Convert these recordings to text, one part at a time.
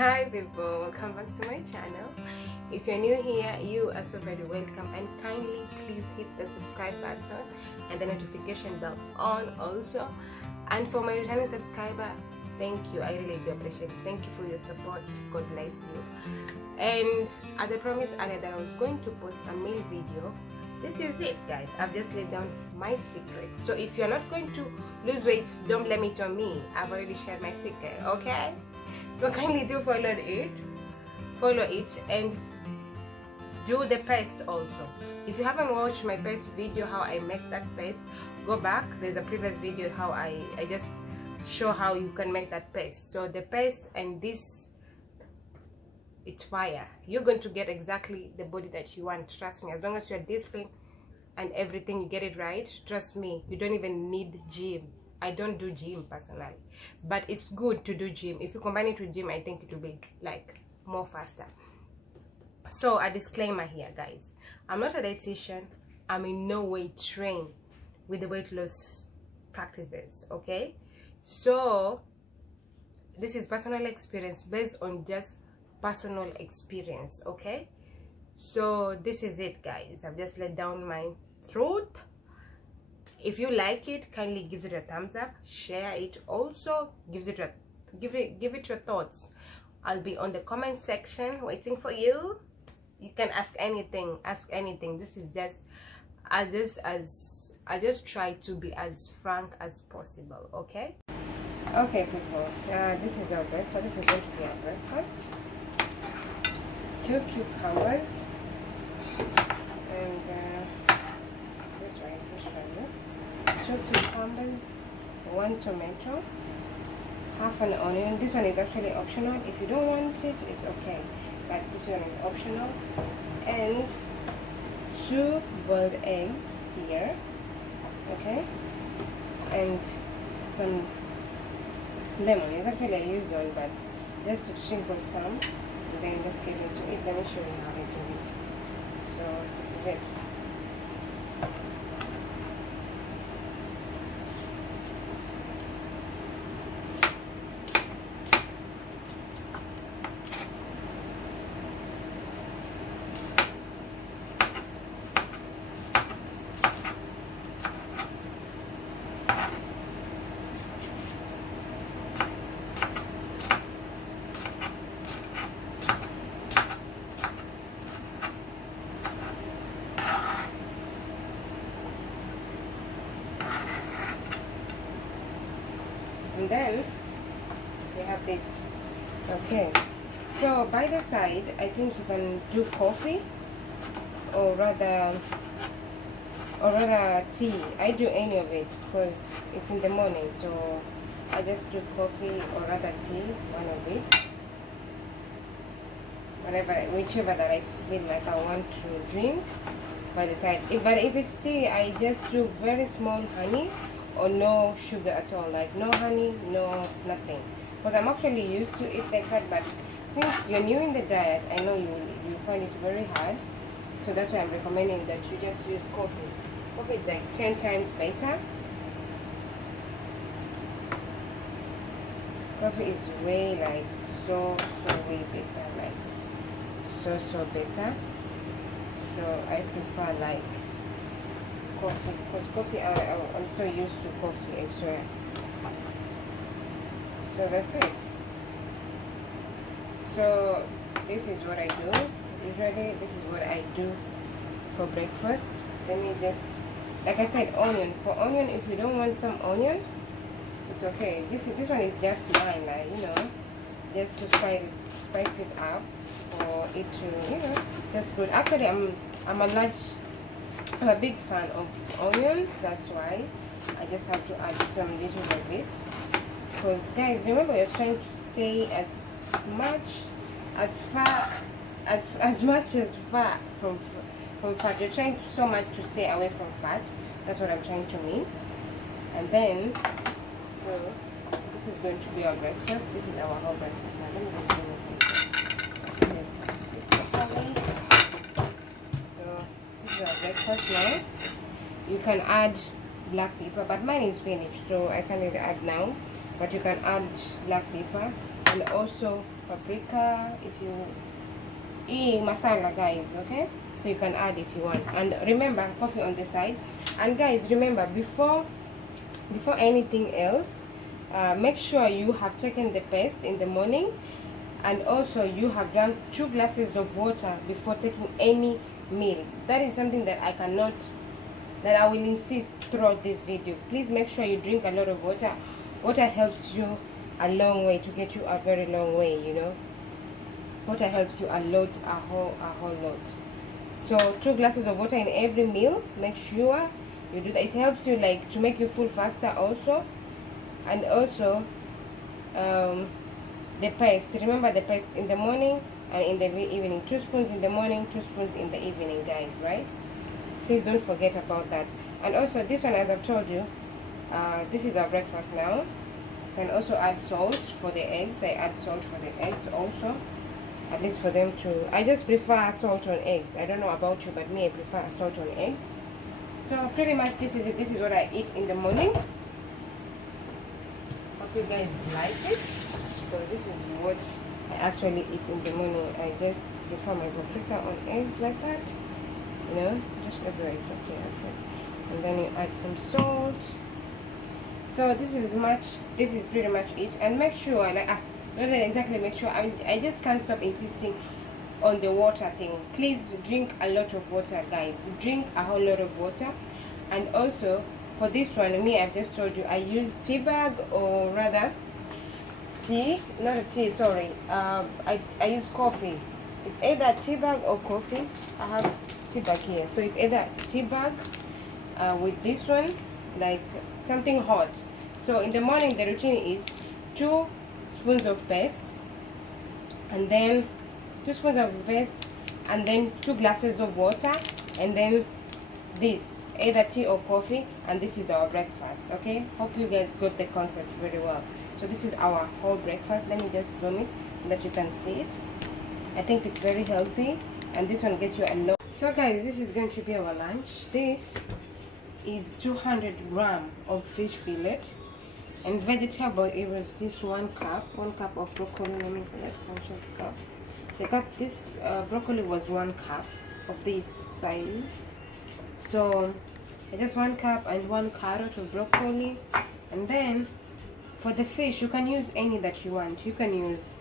Hi people, welcome back to my channel. If you're new here, you are so very welcome, and kindly please hit the subscribe button and the notification bell on also. And for my returning subscriber, thank you, I really do appreciate it. Thank you for your support. God bless you. And as I promised earlier that I was going to post a meal video, this is it guys. I've just laid down my secret. So if you're not going to lose weight, don't blame it on me. I've already shared my secret, okay? So kindly do follow it and do the paste also. If you haven't watched my paste video, how I make that paste, go back. There's a previous video how I just show how you can make that paste. So the paste and this, it's fire. You're going to get exactly the body that you want, trust me. As long as you're disciplined and everything, you get it right, trust me, you don't even need gym. I don't do gym personally, but it's good to do gym. If you combine it with gym, I think it will be like more faster. So a disclaimer here guys, I'm not a dietitian. I'm in no way trained with the weight loss practices, okay? So this is personal experience based on just personal experience, okay? So this is it guys. I've just let down my throat. If you like it, kindly give it a thumbs up, share it also, give it your thoughts. I'll be on the comment section waiting for you. You can ask anything. This is just I just try to be as frank as possible, okay? Okay people, this is our breakfast. This is going to be our breakfast. 2 cucumbers and this right. 2 cucumbers, 1 tomato, half an onion. This one is actually optional. If you don't want it, it's okay, but this one is optional. And 2 boiled eggs here, okay, and some lemon. It's actually I used one, but just to sprinkle some, and then just get into it. Let me show you how I do it. So this is it. And then we have this, okay? So by the side, I think you can do coffee or rather tea. I do any of it because it's in the morning, so I just do coffee or rather tea, one of it, whichever that I feel like I want to drink by the side. But if it's tea, I just do very small honey or no sugar at all, like no honey, no nothing, because I'm actually used to it like that. But since you're new in the diet, I know you find it very hard, so that's why I'm recommending that you just use coffee. Coffee is like 10 times better. Coffee is way like so way better, like so better. So I prefer like coffee, because coffee, I'm so used to coffee, I swear. So that's it. So this is what I do. Usually this is what I do for breakfast. Let me just, like I said, onion. For onion, if you don't want some onion, it's okay. This one is just mine, like, you know, just to spice it up for it to, you know, that's good. Actually, I'm a big fan of onions. That's why I just have to add some little of it. Because guys, remember, you're trying to stay as much as far from fat. You're trying so much to stay away from fat. That's what I'm trying to mean. And then, so this is going to be our breakfast. This is our whole breakfast. Now let me just remove this. So this is our breakfast now. You can add black pepper, but mine is finished, so I can't really add now. But you can add black pepper and also paprika, if you masala, guys. Okay, so you can add if you want. And remember, coffee on the side. And guys, remember, before anything else, make sure you have taken the paste in the morning, and also you have drank 2 glasses of water before taking any meal. That is something that I will insist throughout this video. Please make sure you drink a lot of water. Water helps you a long way, to get you a very long way, you know. Water helps you a whole lot. So 2 glasses of water in every meal. Make sure you do that. It helps you like to make you full faster also. And also the paste. Remember the paste in the morning and in the evening. 2 spoons in the morning, 2 spoons in the evening, guys, right? Please don't forget about that. And also this one, as I've told you, this is our breakfast now. You can also add salt for the eggs. I add salt for the eggs also, at least for them to. I just prefer salt on eggs. I don't know about you, but me, I prefer salt on eggs. So pretty much this is it. This is what I eat in the morning. Hope you guys like it. So this is what I actually eat in the morning. I just prefer my paprika on eggs like that. You know, just everywhere it's okay. And then you add some salt. So this is pretty much it. And make sure, like, not exactly make sure, I just can't stop insisting on the water thing. Please drink a lot of water, guys. Drink a whole lot of water. And also for this one, I've just told you I use tea bag, or rather tea, not a tea, sorry. I use coffee. It's either tea bag or coffee. I have tea bag here, so it's either tea bag with this one, like something hot. So in the morning the routine is 2 spoons of paste, and then 2 spoons of paste, and then 2 glasses of water, and then this, either tea or coffee, and this is our breakfast. Okay, hope you guys got the concept very well. So this is our whole breakfast. Let me just zoom it so that you can see it. I think it's very healthy, and this one gets you a lot. So guys, this is going to be our lunch. This is 200 grams of fish fillet, and vegetable, it was this 1 cup of broccoli. Let me see that cup. This broccoli was 1 cup of this size. So just 1 cup and 1 carrot of broccoli. And then for the fish, you can use any that you want. You can use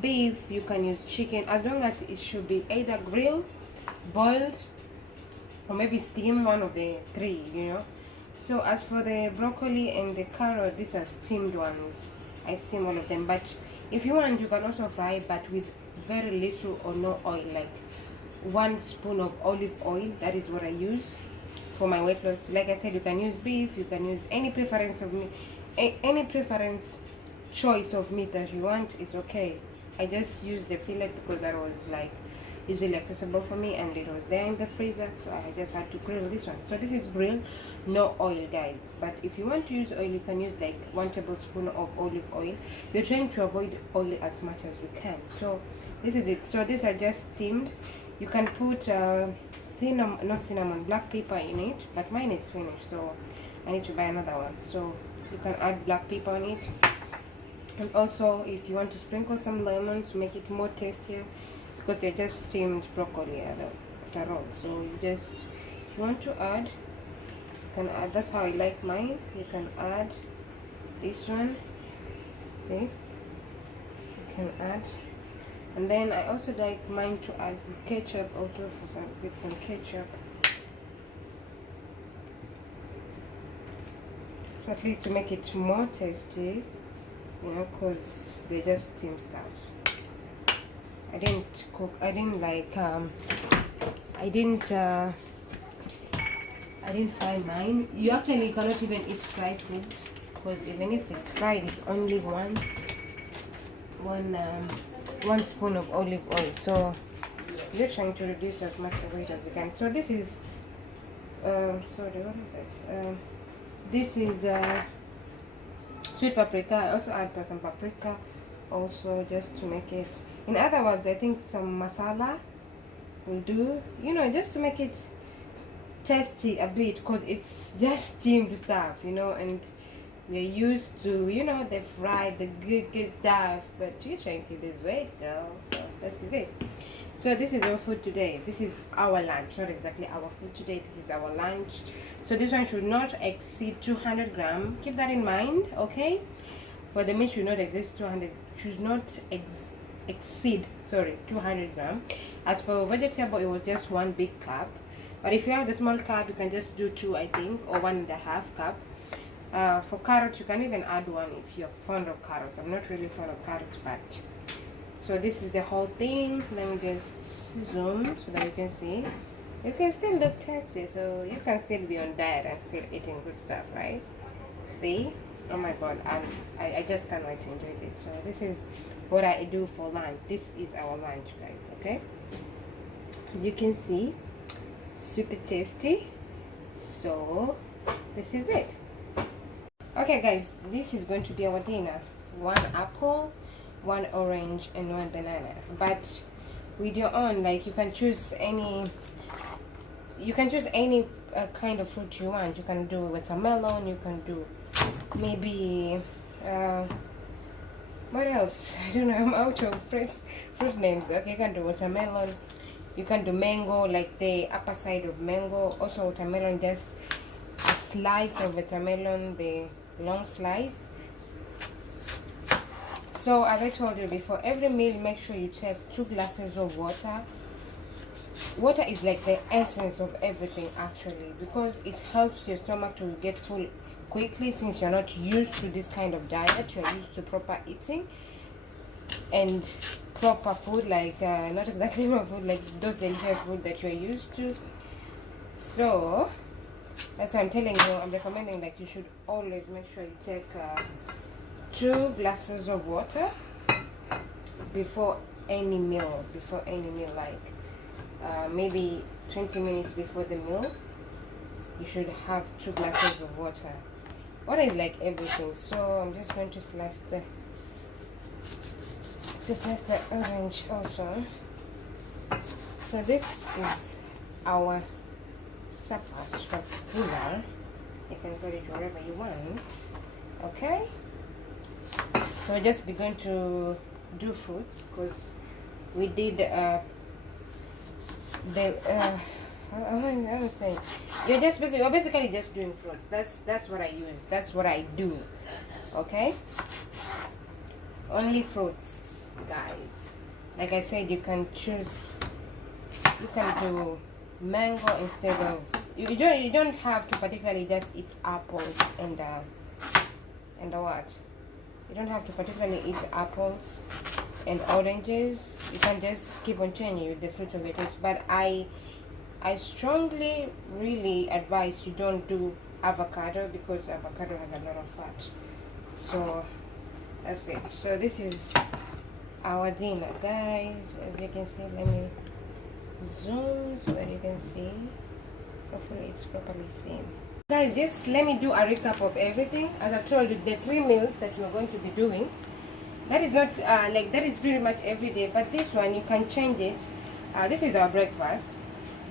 beef, you can use chicken, as long as it should be either grilled, boiled, or maybe steam, one of the 3, you know. So as for the broccoli and the carrot, these are steamed ones. I steam all of them, but if you want, you can also fry, but with very little or no oil, like 1 spoon of olive oil. That is what I use for my weight loss. Like I said, you can use beef, you can use any preference of meat, any preference choice of meat that you want is okay. I just used the fillet because that was like easily accessible for me, and it was there in the freezer, so I just had to grill this one. So this is grilled, no oil, guys. But if you want to use oil, you can use like 1 tablespoon of olive oil. You're trying to avoid oil as much as you can. So this is it. So these are just steamed. You can put black pepper in it, but mine is finished, so I need to buy another one. So you can add black pepper on it, and also if you want to sprinkle some lemon to make it more tastier, because they're just steamed broccoli after all. So you just, if you want to add, you can add. That's how I like mine. You can add this one, see, you can add. And then I also like mine to add ketchup also, with some ketchup. So at least to make it more tasty, you know, because they just steam stuff. I didn't cook, I didn't fry mine. You actually cannot even eat fried food, because even if it's fried, it's only one spoon of olive oil. So you're trying to reduce as much of it as you can. So this is sorry, what is this? This is sweet paprika. I also add some paprika also, just to make it, in other words, I think some masala will do, you know, just to make it tasty a bit, because it's just steamed stuff, you know, and we're used to, you know, the fried, the good stuff, but you're trying to lose weight, girl. So this is it. So this is our food today. This is our lunch, not exactly our food today. This is our lunch. So this one should not exceed 200 gram. Keep that in mind, okay? For the meat, should not exceed 200. Should not exceed. Sorry, 200 gram. As for vegetable, it was just 1 big cup. But if you have the small cup, you can just do 2, I think, or 1.5 cup. For carrots, you can even add 1 if you're fond of carrots. I'm not really fond of carrots, but so this is the whole thing. Let me just zoom so that you can see. You can still look tasty, so you can still be on diet and still eating good stuff, right? See? Oh my god, I just can't wait to enjoy this. So this is what I do for lunch. This is our lunch, guys, okay? As you can see, super tasty. So this is it. Okay guys, this is going to be our dinner. 1 apple, 1 orange, and 1 banana. But with your own, like, you can choose any kind of fruit you want. You can do watermelon, you can do maybe what else? I don't know, I'm out of fruit names. Okay, you can do watermelon, you can do mango, like the upper side of mango. Also watermelon, just a slice of watermelon, the long slice. So as I told you before, every meal make sure you take 2 glasses of water. Water is like the essence of everything, actually, because it helps your stomach to get full quickly, since you're not used to this kind of diet. You're used to proper eating and proper food, like not exactly proper food, like those delicious food that you're used to. So that's why I'm telling you, I'm recommending, like, you should always make sure you take 2 glasses of water before any meal, like maybe 20 minutes before the meal. You should have 2 glasses of water. Water is like everything. So I'm just going to slice the orange also. So this is our supper / dinner. You can put it wherever you want. Okay, so we're just going to do fruits, because we did I don't think you're basically just doing fruits. That's what I use, that's what I do. Okay, only fruits, guys. Like I said, you can do mango instead of, you don't have to particularly just eat apples and what, you don't have to particularly eat apples and oranges. You can just keep on changing with the fruits of your choice. But I strongly really advise you don't do avocado, because avocado has a lot of fat. So that's it. So this is our dinner, guys. As you can see, let me zoom so that you can see. Hopefully it's properly seen. Guys, just let me do a recap of everything. As I've told you, the 3 meals that you're going to be doing, that is not like that is pretty much every day, but this one you can change it. This is our breakfast,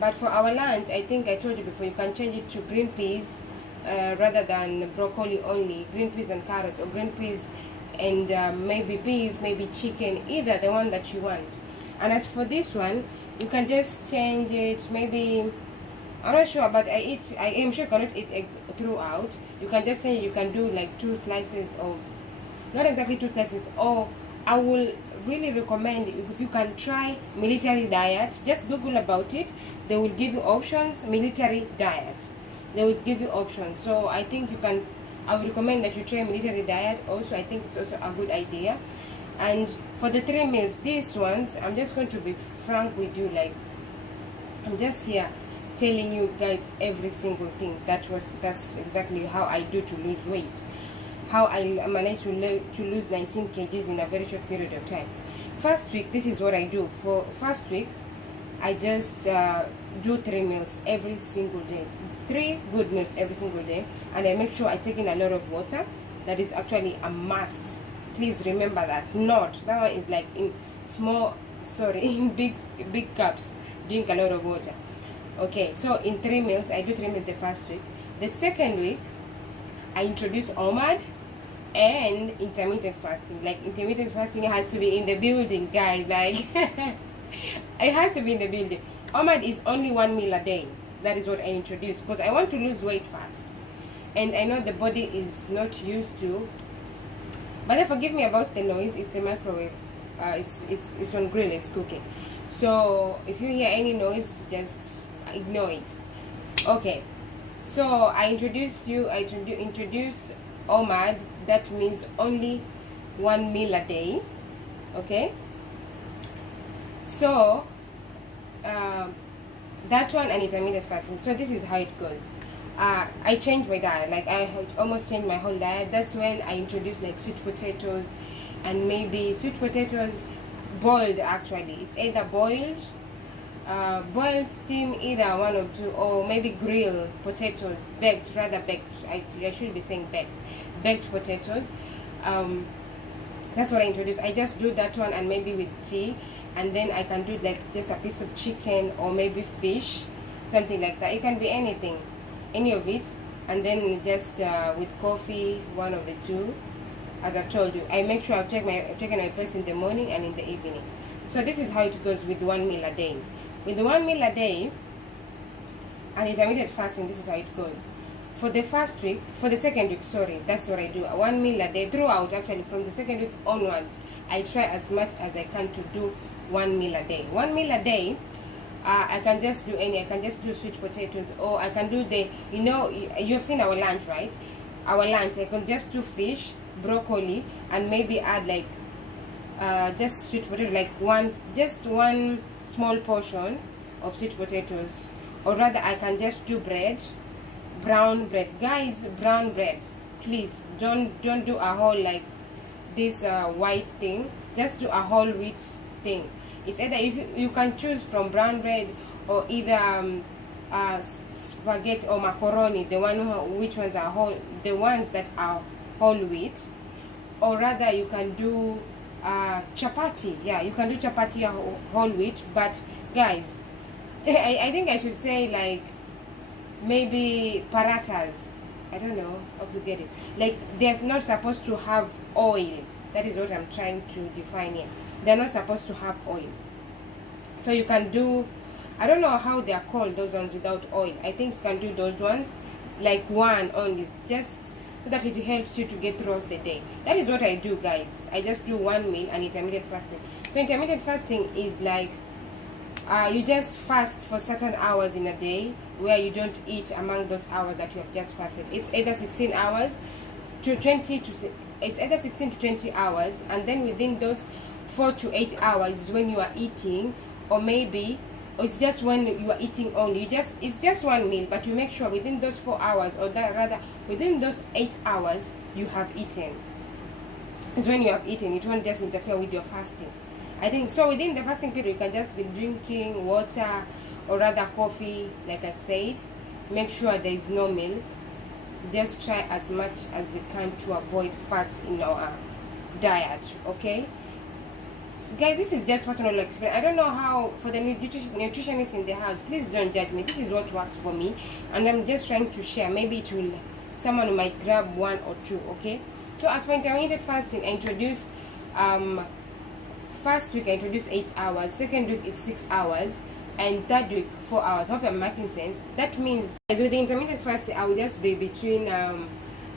but for our lunch, I think I told you before, you can change it to green peas rather than broccoli only. Green peas and carrots, or green peas and maybe beef, maybe chicken, either the one that you want. And as for this one, you can just change it. Maybe, I'm not sure, but I am sure you cannot eat eggs throughout. You can just change it. You can do like 2 slices of, not exactly 2 slices, or I will really recommend, if you can try military diet, just Google about it. They will give you options. Military diet, they will give you options. So I think I would recommend that you try military diet also. I think it's also a good idea. And for the 3 meals, these ones, I'm just going to be frank with you, like, I'm just here telling you guys every single thing. That's exactly how I do to lose weight, how I managed to lose 19 kgs in a very short period of time. First week, this is what I do. For first week, I just do 3 meals every single day, 3 good meals every single day, and I make sure I take in a lot of water. That is actually a must. Please remember that. Not that one is like in in big cups. Drink a lot of water. Okay, so in 3 meals, I do 3 meals the first week. The second week, I introduced Omad and intermittent fasting. Like, intermittent fasting has to be in the building, guys. Like, it has to be in the building. Omad is only 1 meal a day. That is what I introduced because I want to lose weight fast, and I know the body is not used to. But then forgive me about the noise. It's the microwave. It's on grill. It's cooking. So if you hear any noise, just ignore it. Okay. So I introduce Omad. That means only 1 meal a day. Okay. So that one and intermittent fasting. So this is how it goes. I changed my diet. Like, I had almost changed my whole diet. That's when I introduced like sweet potatoes, and maybe sweet potatoes boiled. Actually, it's either boiled, steam, either one or two, or maybe grilled potatoes, baked, rather baked. I should be saying baked potatoes. That's what I introduced. I just do that one, and maybe with tea, and then I can do like just a piece of chicken or maybe fish, something like that. It can be anything, any of it, and then just with coffee, one of the two. As I've told you, I make sure I've taken my paste in the morning and in the evening. So this is how it goes with 1 meal a day. With the 1 meal a day and intermittent fasting, this is how it goes. For the first week, for the second week, sorry, that's what I do. 1 meal a day throughout. Actually, from the second week onwards, I try as much as I can to do 1 meal a day. 1 meal a day. I can just do I can just do sweet potatoes, or I can do you've seen our lunch, right? Our lunch, I can just do fish, broccoli, and maybe add like just sweet potato, like one small portion of sweet potatoes. Or rather, I can just do brown bread. Guys, brown bread, please don't do a whole like this white thing. Just do a whole wheat thing. It's either, if you can choose from brown bread, or either spaghetti or macaroni, which ones are whole, the ones that are whole wheat. Or rather, you can do chapati. Yeah, you can do chapati or whole wheat. But guys, I think I should say like maybe parathas. I don't know how to get it. Like, they're not supposed to have oil. That is what I'm trying to define here. They're not supposed to have oil. So you can do, I don't know how they are called, those ones without oil. I think you can do those ones, like one only, just so that it helps you to get throughout the day. That is what I do, guys. I just do 1 meal and intermittent fasting. So intermittent fasting is like, you just fast for certain hours in a day, where you don't eat among those hours that you have just fasted. It's either 16 hours to 20 to, it's either 16 to 20 hours, and then within those 4 to 8 hours is when you are eating, or maybe it's just when you are eating only. It's just 1 meal, but you make sure within those 4 hours, or that rather within those 8 hours, you have eaten. It's when you have eaten, it won't just interfere with your fasting. I think so. Within the fasting period, you can just be drinking water, or rather coffee, like I said. Make sure there is no milk. Just try as much as we can to avoid fats in our diet, okay? So guys, this is just personal experience. I don't know how, for the nutritionists in the house, please don't judge me. This is what works for me, and I'm just trying to share. Maybe it will, someone might grab 1 or 2, okay? So as for intermittent fasting, I introduced first week I introduced 8 hours, second week it's 6 hours, and third week 4 hours. Hope I'm making sense. That means with the intermittent fasting, I will just be between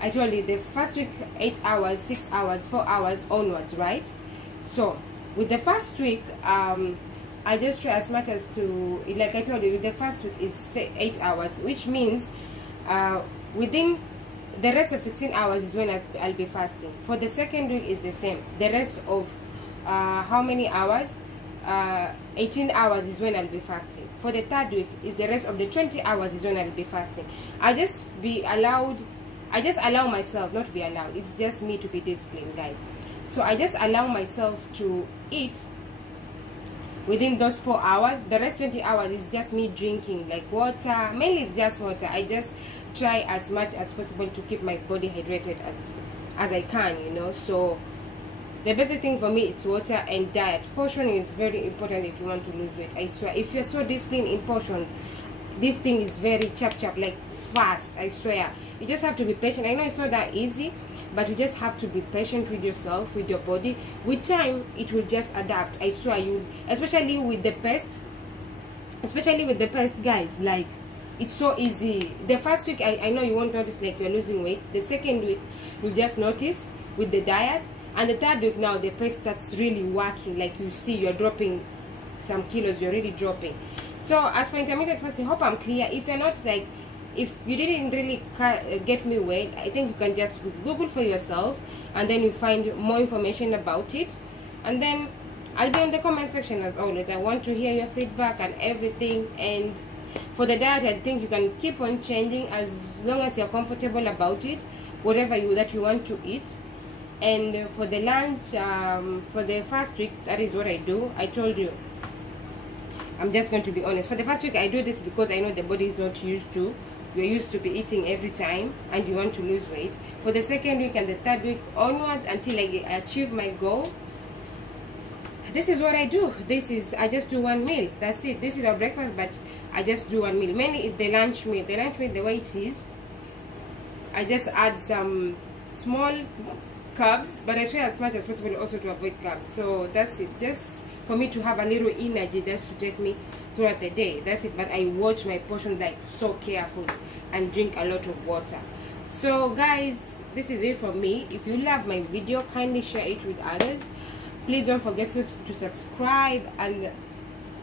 I told you the first week 8 hours, 6 hours, 4 hours onwards, right? So with the first week, I just try as much as to, like I told you, the first week is 8 hours, which means within the rest of 16 hours is when I'll be fasting. For the second week is the same. The rest of how many hours? 18 hours is when I'll be fasting. For the third week is the rest of the 20 hours is when I'll be fasting. I just allow myself, not be allowed, it's just me to be disciplined, guys. So I just allow myself to eat within those 4 hours. The rest 20 hours is just me drinking like water, mainly just water. I just try as much as possible to keep my body hydrated as I can, you know. So the basic thing for me, it's water and diet. Portion is very important if you want to lose weight. I swear, if you're so disciplined in portion, this thing is very chap, like fast. I swear, you just have to be patient. I know it's not that easy, but you just have to be patient with yourself, with your body. With time, it will just adapt. I swear you, especially with the pest, guys. Like, it's so easy. The first week, I know you won't notice like you're losing weight. The second week, you'll just notice with the diet. And the third week now, the pest starts really working. Like, you see you're dropping some kilos, you're really dropping. So as for intermittent fasting, I hope I'm clear. If you're not like, if you didn't really get me weight, I think you can just Google for yourself, and then you find more information about it. And then I'll be in the comment section as always. I want to hear your feedback and everything. And for the diet, I think you can keep on changing as long as you're comfortable about it, whatever that you want to eat. And for the lunch, for the first week, that is what I do. I told you, I'm just going to be honest. For the first week, I do this because I know the body is not used to. You're used to be eating every time, and you want to lose weight. For the second week and the third week onwards, until I achieve my goal, this is what I do. I just do one meal. That's it. This is our breakfast, but I just do one meal. Mainly it's the lunch meal. The lunch meal, the way it is, I just add some small carbs, but I try as much as possible also to avoid carbs. So that's it. Just for me to have a little energy just to take me throughout the day. That's it. But I watch my portion like so careful and drink a lot of water. So guys, this is it from me. If you love my video, kindly share it with others. Please don't forget to subscribe and